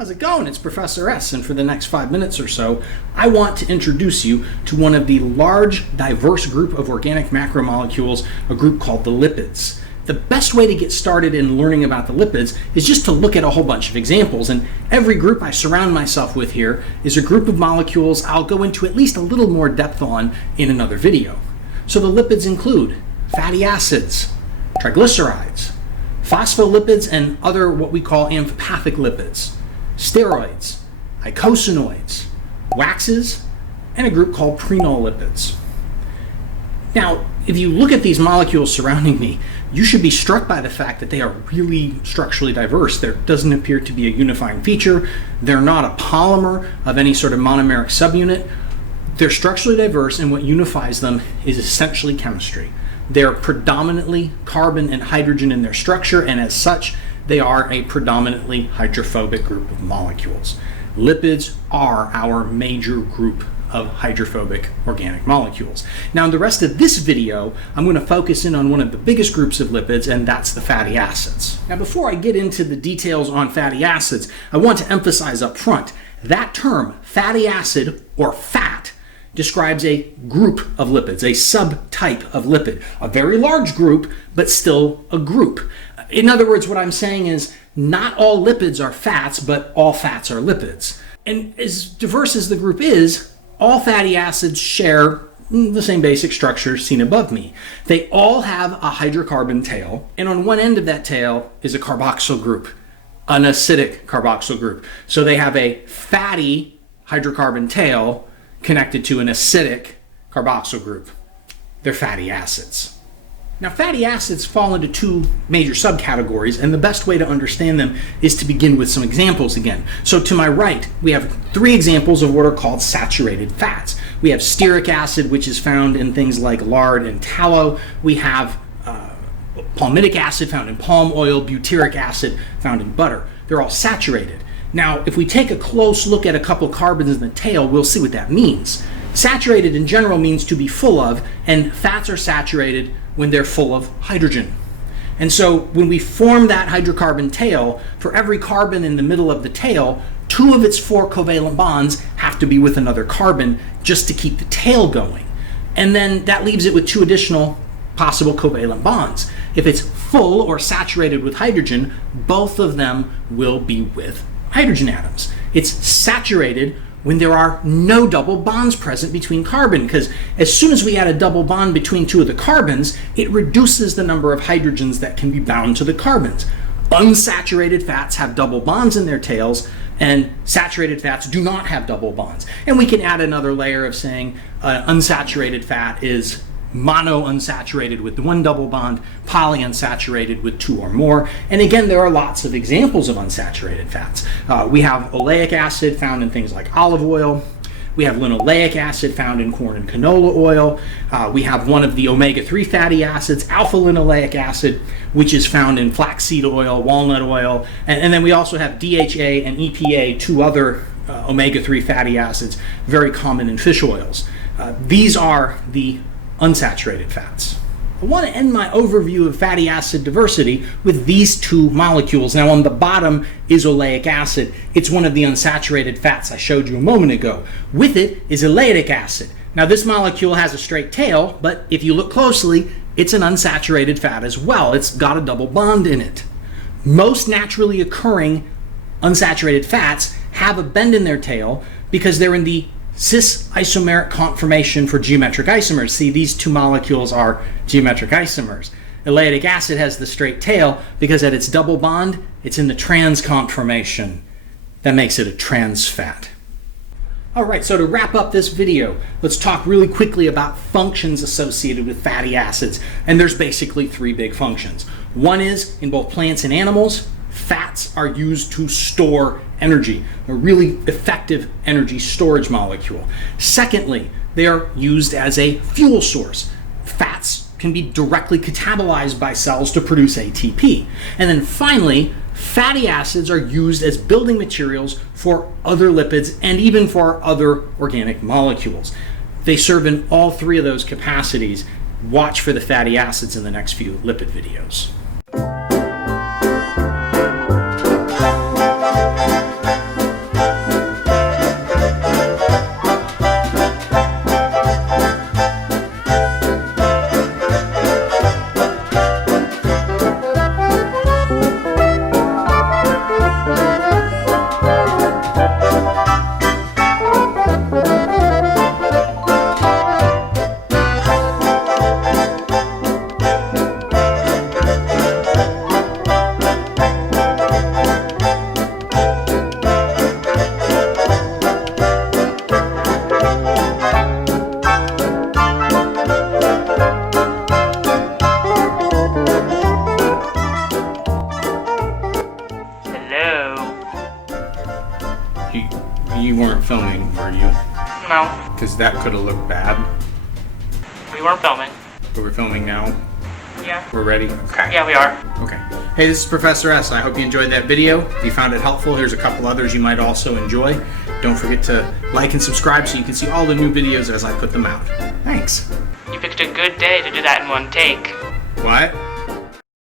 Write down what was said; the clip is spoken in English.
How's it going? It's Professor S, and for the next 5 minutes or so, I want to introduce you to one of the large, diverse group of organic macromolecules, a group called the lipids. The best way to get started in learning about the lipids is just to look at a whole bunch of examples, and every group I surround myself with here is a group of molecules I'll go into at least a little more depth on in another video. So the lipids include fatty acids, triglycerides, phospholipids, and other what we call amphipathic lipids, steroids, eicosanoids, waxes, and a group called prenolipids. Now, if you look at these molecules surrounding me, you should be struck by the fact that they are really structurally diverse. There doesn't appear to be a unifying feature. They're not a polymer of any sort of monomeric subunit. They're structurally diverse, and what unifies them is essentially chemistry. They're predominantly carbon and hydrogen in their structure, and as such, they are a predominantly hydrophobic group of molecules. Lipids are our major group of hydrophobic organic molecules. Now, in the rest of this video, I'm going to focus in on one of the biggest groups of lipids, and that's the fatty acids. Now, before I get into the details on fatty acids, I want to emphasize up front, that term, fatty acid or fat, describes a group of lipids, a subtype of lipid. A very large group, but still a group. In other words, what I'm saying is not all lipids are fats, but all fats are lipids. And as diverse as the group is, all fatty acids share the same basic structure seen above me. They all have a hydrocarbon tail, and on one end of that tail is a carboxyl group, an acidic carboxyl group. So they have a fatty hydrocarbon tail connected to an acidic carboxyl group. They're fatty acids. Now, fatty acids fall into two major subcategories, and the best way to understand them is to begin with some examples again. So to my right, we have three examples of what are called saturated fats. We have stearic acid, which is found in things like lard and tallow. We have palmitic acid found in palm oil, butyric acid found in butter. They're all saturated. Now, if we take a close look at a couple carbons in the tail, we'll see what that means. Saturated in general means to be full of, and fats are saturated when they're full of hydrogen. And so when we form that hydrocarbon tail, for every carbon in the middle of the tail, 2 of its 4 covalent bonds have to be with another carbon just to keep the tail going. And then that leaves it with 2 additional possible covalent bonds. If it's full or saturated with hydrogen, both of them will be with hydrogen atoms. It's saturated when there are no double bonds present between carbon, because as soon as we add a double bond between 2 of the carbons, it reduces the number of hydrogens that can be bound to the carbons. Unsaturated fats have double bonds in their tails, and saturated fats do not have double bonds. And we can add another layer of saying unsaturated fat is monounsaturated with 1 double bond, polyunsaturated with 2 or more. And again, there are lots of examples of unsaturated fats. We have oleic acid found in things like olive oil. We have linoleic acid found in corn and canola oil. We have one of the omega-3 fatty acids, alpha-linoleic acid, which is found in flaxseed oil, walnut oil. And then we also have DHA and EPA, 2 other omega-3 fatty acids, very common in fish oils. These are the unsaturated fats. I want to end my overview of fatty acid diversity with these 2 molecules. Now, on the bottom is oleic acid. It's one of the unsaturated fats I showed you a moment ago. With it is oleic acid. Now, this molecule has a straight tail, but if you look closely, it's an unsaturated fat as well. It's got a double bond in it. Most naturally occurring unsaturated fats have a bend in their tail because they're in the cis isomeric conformation for geometric isomers. See, these 2 molecules are geometric isomers. Oleic acid has the straight tail because at its double bond, it's in the trans conformation. That makes it a trans fat. All right, so to wrap up this video, let's talk really quickly about functions associated with fatty acids. And there's basically 3 big functions. One is, in both plants and animals, fats are used to store energy, a really effective energy storage molecule. Secondly, they are used as a fuel source. Fats can be directly catabolized by cells to produce ATP. And then finally, fatty acids are used as building materials for other lipids and even for other organic molecules. They serve in all 3 of those capacities. Watch for the fatty acids in the next few lipid videos. weren't filming, were you? No, Because that could have looked bad. we weren't filming. But we're filming now. Yeah. We're ready? Okay. Yeah, we are. Okay. Hey, this is Professor S. I hope you enjoyed that video. If you found it helpful, here's a couple others you might also enjoy. Don't forget to like and subscribe so you can see all the new videos as I put them out. Thanks. You picked a good day to do that in one take. What?